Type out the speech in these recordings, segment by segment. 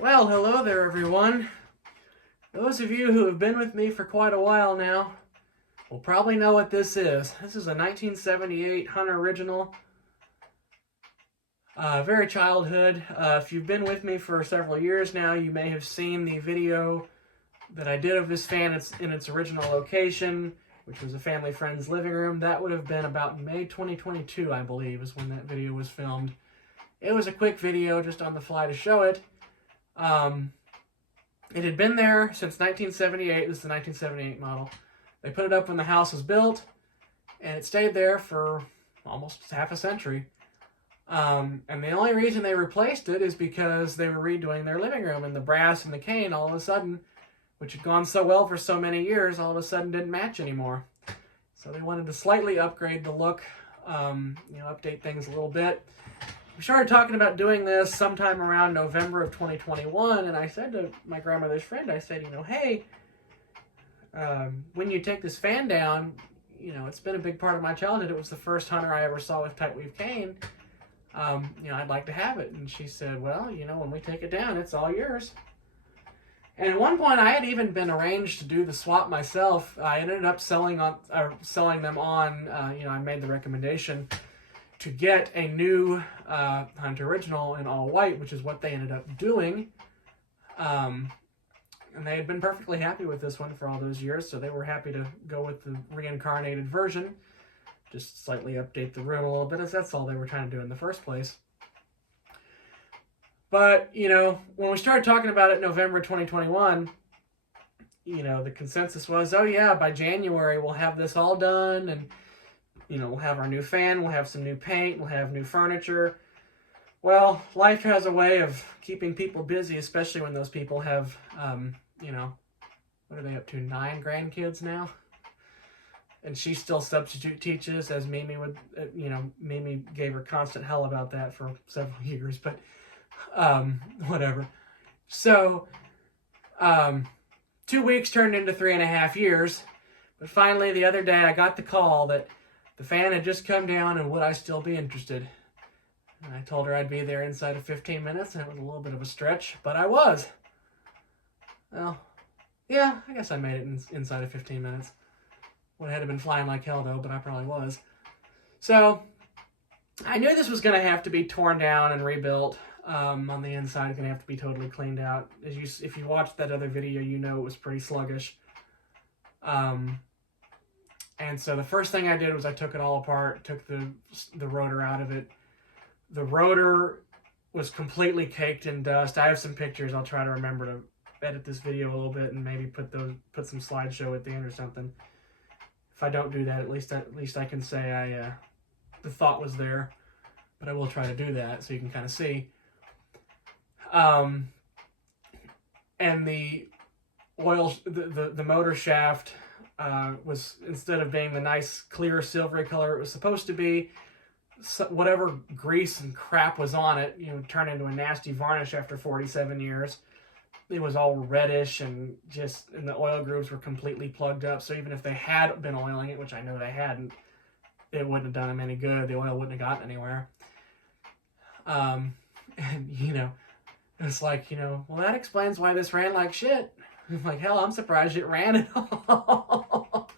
Well, hello there, everyone. Those of you who have been with me for quite a while now will probably know what this is. This is a 1978 Hunter original. Very childhood. If you've been with me for several years now, you may have seen the video that I did of this fan in its original location, which was a family friend's living room. That would have been about May 2022, I believe, is when that video was filmed. It was a quick video just on the fly to show it. It had been there since 1978. This is the 1978 model. They put it up when the house was built, and it stayed there for almost half a century. And the only reason they replaced it is because they were redoing their living room, and the brass and the cane all of a sudden, which had gone so well for so many years, all of a sudden didn't match anymore. So they wanted to slightly upgrade the look, update things a little bit. We started talking about doing this sometime around November of 2021, and I said to my grandmother's friend, I said, hey, when you take this fan down, it's been a big part of my childhood. It was the first Hunter I ever saw with tight weave cane. I'd like to have it. And she said, well, when we take it down, it's all yours. And at one point, I had even been arranged to do the swap myself. I ended up selling them on. I made the recommendation to get a new Hunter original in all white, which is what they ended up doing. And they had been perfectly happy with this one for all those years, so they were happy to go with the reincarnated version. Just slightly update the room a little bit, as that's all they were trying to do in the first place. But, when we started talking about it in November 2021, the consensus was, oh yeah, by January we'll have this all done, and we'll have our new fan, we'll have some new paint, we'll have new furniture. Well, life has a way of keeping people busy, especially when those people have, what are they up to, 9 grandkids now? And she still substitute teaches, as Mimi would, Mimi gave her constant hell about that for several years, but whatever. So, 2 weeks turned into 3.5 years, but finally the other day I got the call that the fan had just come down and would I still be interested? And I told her I'd be there inside of 15 minutes, and it was a little bit of a stretch, but I was. Well, yeah, I guess I made it inside of 15 minutes. Would have been flying like hell, though, but I probably was. So, I knew this was going to have to be torn down and rebuilt. On the inside, it's going to have to be totally cleaned out. If you watched that other video, it was pretty sluggish. And so the first thing I did was I took it all apart, took the rotor out of it. The rotor was completely caked in dust. I have some pictures. I'll try to remember to edit this video a little bit and maybe put some slideshow at the end or something. If I don't do that, at least I can say the thought was there. But I will try to do that so you can kind of see. And the the motor shaft was, instead of being the nice clear silvery color it was supposed to be, whatever grease and crap was on it, turned into a nasty varnish after 47 years. It was all reddish and the oil grooves were completely plugged up. So even if they had been oiling it, which I know they hadn't, it wouldn't have done them any good. The oil wouldn't have gotten anywhere. And it's like, well, that explains why this ran like shit. I'm like, hell, I'm surprised it ran at all.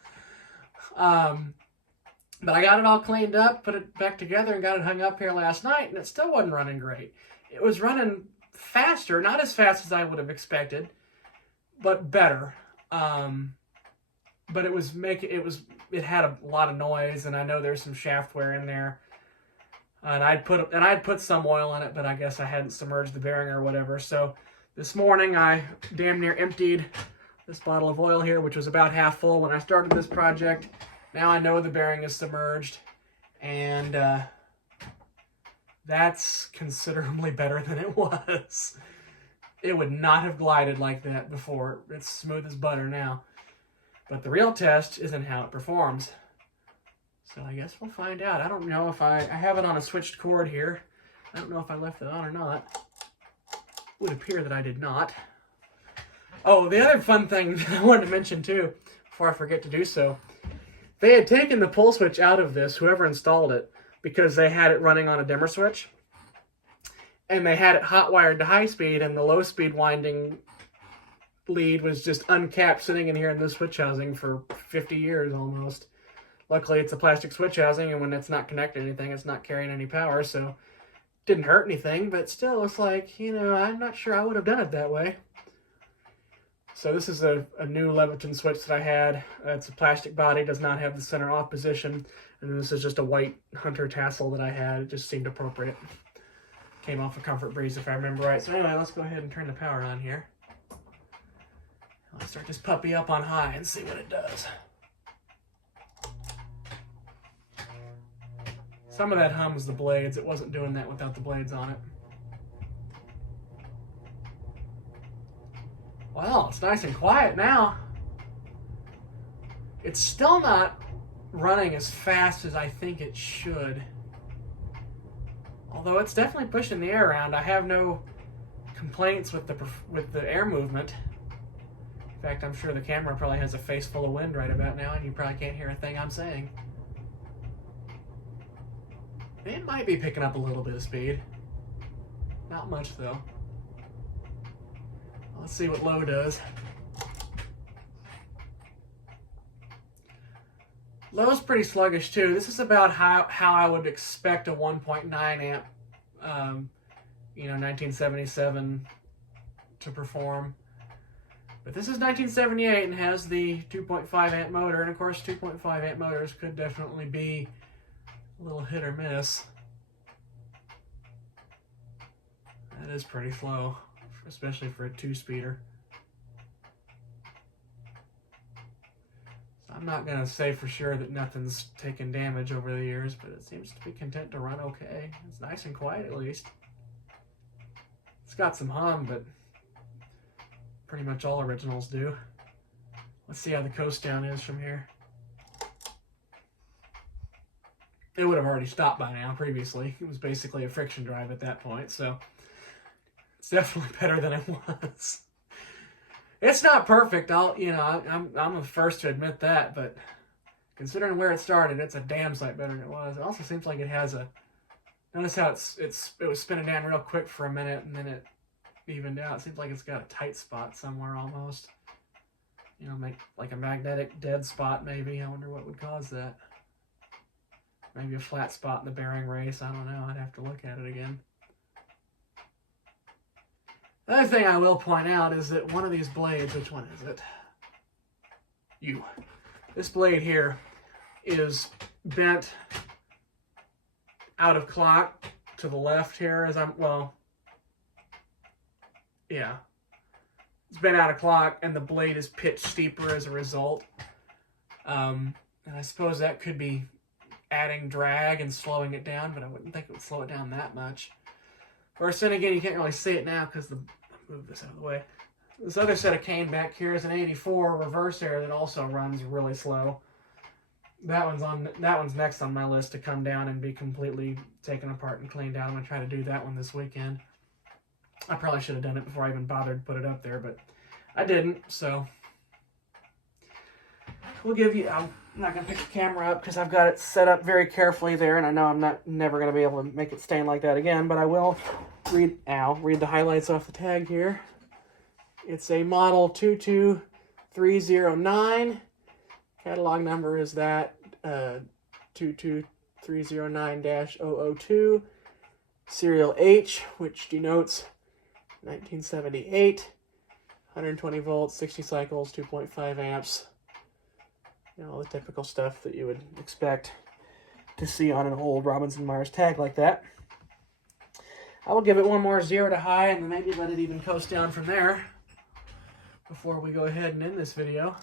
But I got it all cleaned up, put it back together, and got it hung up here last night, and it still wasn't running great. It was running faster, not as fast as I would have expected, but better. But it had a lot of noise, and I know there's some shaft wear in there. And I'd put some oil in it, but I guess I hadn't submerged the bearing or whatever. So this morning I damn near emptied this bottle of oil here, which was about half full when I started this project. Now I know the bearing is submerged, and that's considerably better than it was. It would not have glided like that before. It's smooth as butter now. But the real test is in how it performs. So I guess we'll find out. I don't know if I have it on a switched cord here. I don't know if I left it on or not. It would appear that I did not. Oh, the other fun thing that I wanted to mention too, before I forget to do so, they had taken the pull switch out of this, whoever installed it, because they had it running on a dimmer switch. and they had it hot wired to high speed, and the low speed winding lead was just uncapped sitting in here in this switch housing for 50 years almost. Luckily, it's a plastic switch housing, and when it's not connected to anything, it's not carrying any power, so didn't hurt anything, but still, it's like, you know, I'm not sure I would have done it that way. So this is a new Leviton switch that I had. It's a plastic body, does not have the center off position, and this is just a white Hunter tassel that I had. It just seemed appropriate. Came off a Comfort Breeze, if I remember right. So anyway, let's go ahead and turn the power on here. Let's start this puppy up on high and see what it does. Some of that hums the blades. It wasn't doing that without the blades on it. Well, it's nice and quiet now. It's still not running as fast as I think it should. Although it's definitely pushing the air around. I have no complaints with the air movement. In fact, I'm sure the camera probably has a face full of wind right about now, and you probably can't hear a thing I'm saying. It might be picking up a little bit of speed. Not much, though. Let's see what low does. Low's pretty sluggish, too. This is about how I would expect a 1.9 amp, 1977 to perform. But this is 1978 and has the 2.5 amp motor, and of course 2.5 amp motors could definitely be a little hit or miss. That is pretty slow, especially for a 2-speeder. So I'm not going to say for sure that nothing's taken damage over the years, but it seems to be content to run okay. It's nice and quiet at least. It's got some hum, but pretty much all originals do. Let's see how the coast down is from here. It would have already stopped by now previously. It was basically a friction drive at that point, so it's definitely better than it was. It's not perfect. I'm the first to admit that, but considering where it started, it's a damn sight better than it was. It also seems like it has a. Notice how it was spinning down real quick for a minute, and then it evened out. It seems like it's got a tight spot somewhere almost. You know, like a magnetic dead spot maybe. I wonder what would cause that. Maybe a flat spot in the bearing race. I don't know. I'd have to look at it again. The other thing I will point out is that one of these blades, which one is it? This blade here is bent out of clock to the left here as yeah. It's bent out of clock and the blade is pitched steeper as a result. And I suppose that could be adding drag and slowing it down, but I wouldn't think it would slow it down that much. Of course, then again, you can't really see it now because I'll move this out of the way. This other set of cane back here is an 84 reverse air that also runs really slow. That one's next on my list to come down and be completely taken apart and cleaned out. I'm gonna try to do that one this weekend. I probably should have done it before I even bothered to put it up there, but I didn't, so we'll give you. I'm not gonna pick the camera up because I've got it set up very carefully there, and I know I'm never gonna be able to make it stand like that again. But I will read the highlights off the tag here. It's a model 22309. Catalog number is that 22309-002. Serial H, which denotes 1978. 120 volts, 60 cycles, 2.5 amps. You know, all the typical stuff that you would expect to see on an old Robinson Myers tag like that. I will give it one more 0 to high and then maybe let it even coast down from there before we go ahead and end this video.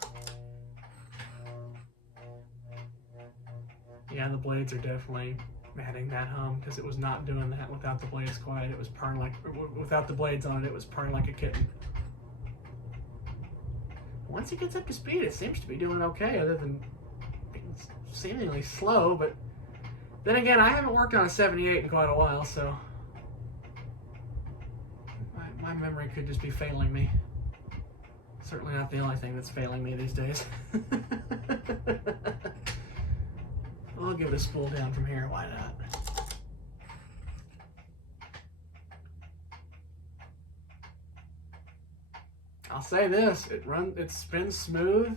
Yeah, the blades are definitely adding that hum because it was not doing that without the blades quiet. It was purring like, without the blades on it, it was purring like a kitten. Once it gets up to speed, it seems to be doing okay, other than being seemingly slow. But then again, I haven't worked on a 78 in quite a while, so my memory could just be failing me. Certainly not the only thing that's failing me these days. I'll give it a spool down from here. Why not? I'll say this, it spins smooth.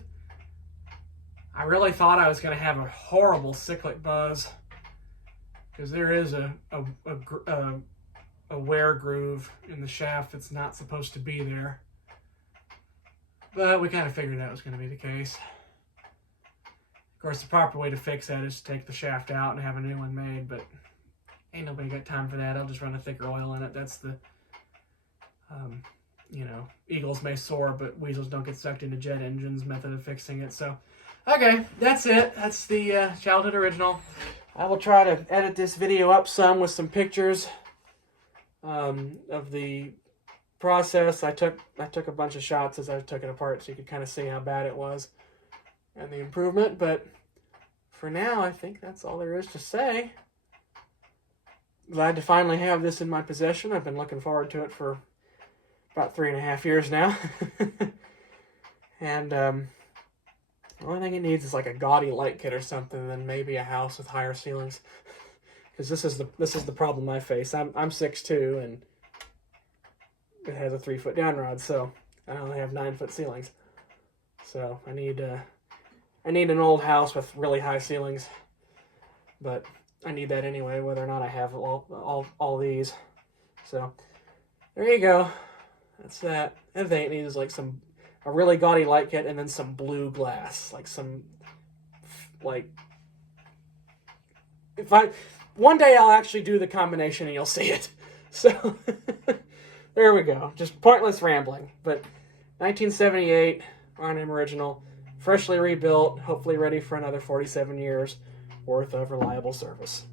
I really thought I was going to have a horrible cyclic buzz, because there is a wear groove in the shaft that's not supposed to be there. But we kind of figured that was going to be the case. Of course, the proper way to fix that is to take the shaft out and have a new one made, but ain't nobody got time for that. I'll just run a thicker oil in it. That's the, you know, eagles may soar, but weasels don't get sucked into jet engines method of fixing it. So, okay, that's it. That's the childhood original. I will try to edit this video up some with some pictures of the process. I took a bunch of shots as I took it apart, so you could kind of see how bad it was and the improvement. But for now, I think that's all there is to say. Glad to finally have this in my possession. I've been looking forward to it for about 3.5 years now. And the only thing it needs is like a gaudy light kit or something, and then maybe a house with higher ceilings. Because this is the problem I face. I'm 6'2", and it has a 3-foot down rod, so I only have 9-foot ceilings. So I need an old house with really high ceilings, but I need that anyway, whether or not I have all these. So there you go. That's that. And thing it needs is like a really gaudy light kit, and then some blue glass, one day I'll actually do the combination and you'll see it. So there we go. Just pointless rambling. But 1978 R&M original, freshly rebuilt, hopefully ready for another 47 years worth of reliable service.